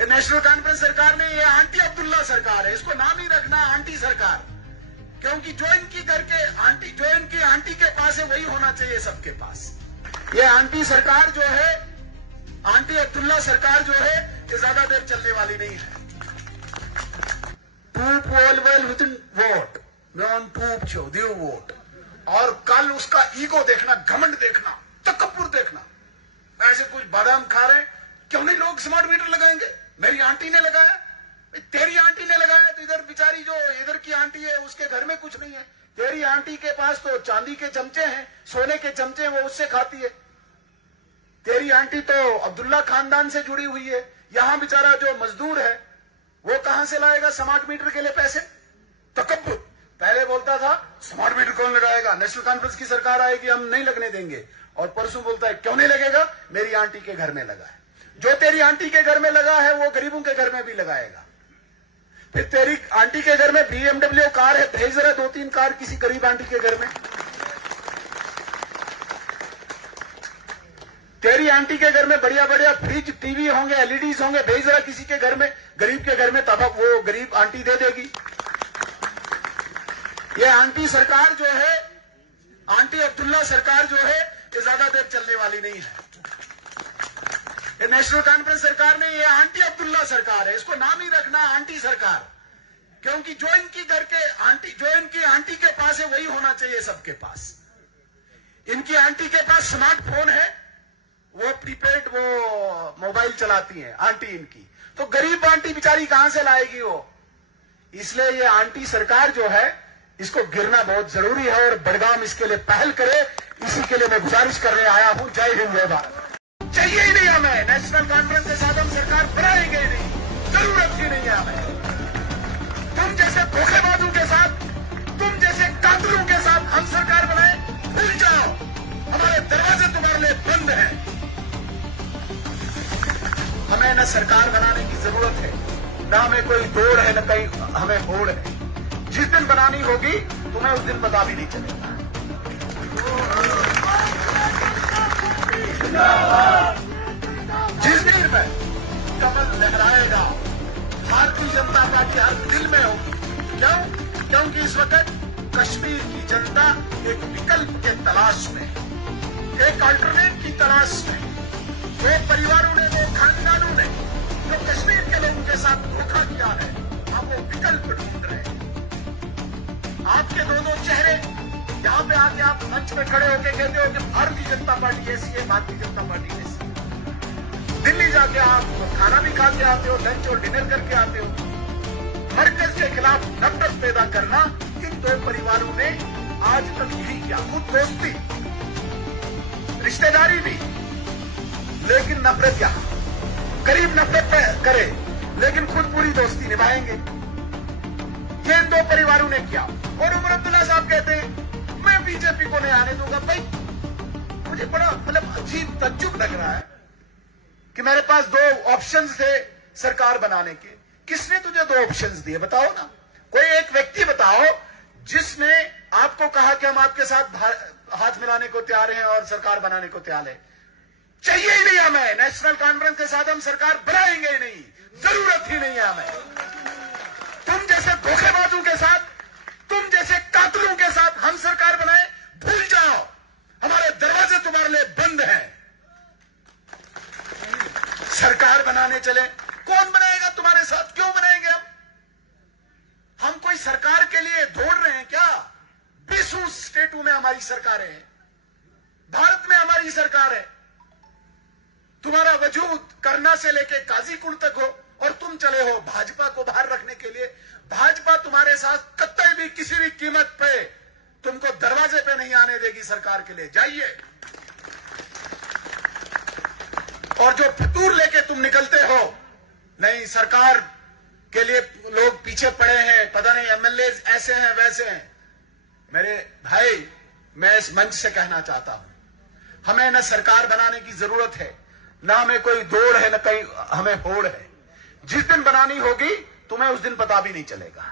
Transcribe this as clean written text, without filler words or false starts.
National conference सरकार में ये आंटी अब्दुल्ला सरकार है, इसको नाम ही रखना आंटी सरकार, क्योंकि जो इनकी आंटी के पास है वही होना चाहिए सबके पास। ये आंटी सरकार जो है, आंटी अब्दुल्ला सरकार जो है, ये ज्यादा देर चलने वाली नहीं है। वोट नॉन वोट, और कल उसका ईगो देखना, घमंड देखना, तकब्बुर देखना। ऐसे कुछ बादाम खा रहे, क्यों नहीं लोग स्मार्ट मीटर लगाएंगे? मेरी आंटी ने लगाया, तेरी आंटी ने लगाया, तो इधर बेचारी जो इधर की आंटी है उसके घर में कुछ नहीं है। तेरी आंटी के पास तो चांदी के चमचे हैं, सोने के चमचे हैं, वो उससे खाती है। तेरी आंटी तो अब्दुल्ला खानदान से जुड़ी हुई है। यहां बेचारा जो मजदूर है वो कहां से लाएगा स्मार्ट मीटर के लिए पैसे? तकब्बुर। पहले बोलता था स्मार्ट मीटर कौन लगाएगा, नेशनल कॉन्फ्रेंस की सरकार आएगी हम नहीं लगने देंगे, और परसों बोलता है क्यों नहीं लगेगा, मेरी आंटी के घर में लगा है। जो तेरी आंटी के घर में लगा है वो गरीबों के घर में भी लगाएगा। फिर तेरी आंटी के घर में BMW कार है, भेज जरा 2-3 कार किसी गरीब आंटी के घर में। तेरी आंटी के घर में बढ़िया बढ़िया फ्रिज, टीवी होंगे, LEDs होंगे, भेज जरा किसी के घर में, गरीब के घर में, तब वो गरीब आंटी दे देगी। ये आंटी सरकार जो है, आंटी अब्दुल्ला सरकार जो है, ये ज्यादा देर चलने वाली नहीं है। ये नेशनल कॉन्फ्रेंस सरकार में ये आंटी अब्दुल्ला सरकार है, इसको नाम ही रखना आंटी सरकार, क्योंकि जो इनकी आंटी के पास है वही होना चाहिए सबके पास। इनकी आंटी के पास स्मार्टफोन है, वो प्रीपेड वो मोबाइल चलाती है आंटी इनकी, तो गरीब आंटी बेचारी कहां से लाएगी वो? इसलिए ये आंटी सरकार जो है, इसको गिरना बहुत जरूरी है, और बड़गाम इसके लिए पहल करे। इसी के लिए मैं गुजारिश करने आया हूं। जय हिंद, जय भारत। चाहिए ही नहीं हमें नेशनल कॉन्फ्रेंस के साथ, हम सरकार बनाएंगे ही नहीं, जरूरत ही नहीं है हमें। तुम जैसे धोखेबाजों के साथ, तुम जैसे कातिलों के साथ हम सरकार बनाए, भूल जाओ, हमारे दरवाजे तुम्हारे लिए बंद हैं। हमें न सरकार बनाने की जरूरत है, न हमें कोई दौड़ है, न कहीं हमें होड़ है। जिस दिन बनानी होगी तुम्हें उस दिन पता भी नहीं चलेगा। जिस दिन में कमल लहराएगा, भारतीय जनता पार्टी हर दिल में होगी। क्यों? क्योंकि इस वक्त कश्मीर की जनता एक विकल्प के तलाश में, एक अल्टरनेट की तलाश में, वो परिवारों ने, वो खानदानों ने जो कश्मीर के लोगों के साथ धोखा किया है, अब वो विकल्प ढूंढ रहे हैं। आपके दो चेहरे यहां पे आके आप मंच में खड़े होकर कहते हो कि भारतीय जनता पार्टी ऐसी है, भारतीय जनता पार्टी ऐसी है। दिल्ली जाके आप खाना भी खा के आते हो, लंच और डिनर करके आते हो। मरकज के खिलाफ नफरत पैदा करना इन दो परिवारों ने आज तक यही किया। खुद दोस्ती, रिश्तेदारी भी, लेकिन नफरत क्या? करीब नफरत करे लेकिन खुद पूरी दोस्ती निभाएंगे। ये इन दो परिवारों ने किया। और उमर अब्दुल्ला साहब कहते हैं मैं बीजेपी को नहीं आने दूंगा। भाई मुझे बड़ा अजीब तज्जुब लग रहा है कि मेरे पास 2 ऑप्शंस थे सरकार बनाने के। किसने तुझे 2 ऑप्शंस दिए? बताओ ना, कोई एक व्यक्ति बताओ जिसने आपको कहा कि हम आपके साथ हाथ मिलाने को तैयार हैं और सरकार बनाने को तैयार है। चाहिए ही नहीं हमें नेशनल कॉन्फ्रेंस के साथ, हम सरकार बनाएंगे ही नहीं, जरूरत ही नहीं है हमें। तुम जैसे धोखेबाजों के साथ, तुम जैसे कातिलों के साथ हम सरकार बनाए, भूल जाओ, हमारे दरवाजे तुम्हारे लिए बंद हैं। सरकार बनाने चले, कौन बनाएगा तुम्हारे साथ? क्यों बनाएंगे हम कोई सरकार के लिए दौड़ रहे हैं क्या? 20 स्टेटों में हमारी सरकारें हैं, भारत में हमारी सरकार है। तुम्हारा वजूद करना से लेके काजीकुंड तक हो, और तुम चले हो भाजपा को बाहर रखने के लिए। भाजपा तुम्हारे साथ कतई भी किसी भी कीमत पे तुमको दरवाजे पे नहीं आने देगी सरकार के लिए। जाइए। और जो फितूर लेके तुम निकलते हो, नहीं सरकार के लिए लोग पीछे पड़े हैं, पता नहीं MLA ऐसे हैं वैसे हैं। मेरे भाई, मैं इस मंच से कहना चाहता हूं, हमें न सरकार बनाने की जरूरत है, न हमें कोई दौड़ है, न कहीं हमें होड़ है। जिस दिन बनानी होगी तुम्हें उस दिन पता भी नहीं चलेगा।